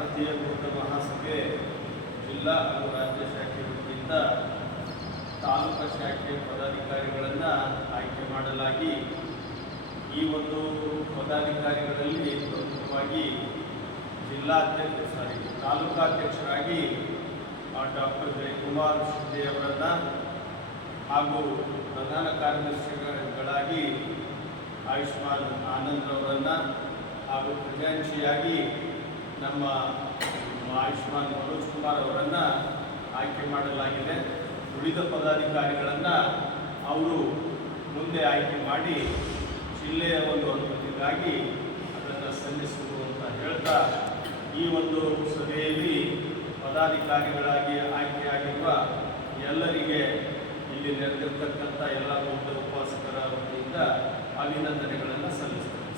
ಭಾರತೀಯ ಬೌದ್ಧ ಮಹಾಸಭೆ ಜಿಲ್ಲಾ ಹಾಗೂ ರಾಜ್ಯ ಶಾಖೆ ವತಿಯಿಂದ ತಾಲೂಕು ಶಾಖೆ ಪದಾಧಿಕಾರಿಗಳನ್ನು ಆಯ್ಕೆ ಮಾಡಲಾಗಿ ಈ ಒಂದು ಪದಾಧಿಕಾರಿಗಳಲ್ಲಿ ಪ್ರಮುಖವಾಗಿ ತಾಲೂಕಾಧ್ಯಕ್ಷರಾಗಿ ಡಾಕ್ಟರ್ ಜಯಕುಮಾರ್ ಶಿಂದೆ ಅವರನ್ನು ಹಾಗೂ ಪ್ರಧಾನ ಕಾರ್ಯದರ್ಶಿಗಳಾಗಿ ಆಯುಷ್ಮಾನ್ ಆನಂದ್ ಅವರನ್ನು ಹಾಗೂ ಖಜಾಂಚಿಯಾಗಿ ನಮ್ಮ ಆಯುಷ್ಮಾನ್ ಮನೋಜ್ ಕುಮಾರ್ ಅವರನ್ನು ಆಯ್ಕೆ ಮಾಡಲಾಗಿದೆ. ಉಳಿದ ಪದಾಧಿಕಾರಿಗಳನ್ನು ಅವರು ಮುಂದೆ ಆಯ್ಕೆ ಮಾಡಿ ಜಿಲ್ಲೆಯ ಒಂದು ಅನುಮತಿಗಾಗಿ ಅದನ್ನು ಸಲ್ಲಿಸುವುದು ಅಂತ ಹೇಳ್ತಾ ಈ ಒಂದು ಸಭೆಯಲ್ಲಿ ಪದಾಧಿಕಾರಿಗಳಾಗಿ ಆಯ್ಕೆಯಾಗಿರುವ ಎಲ್ಲರಿಗೆ ಇಲ್ಲಿ ನೆರೆದಿರ್ತಕ್ಕಂಥ ಎಲ್ಲ ಬೌದ್ಧ ಉಪಾಸಕರ ವತಿಯಿಂದ ಅಭಿನಂದನೆಗಳನ್ನು ಸಲ್ಲಿಸ್ತೇನೆ.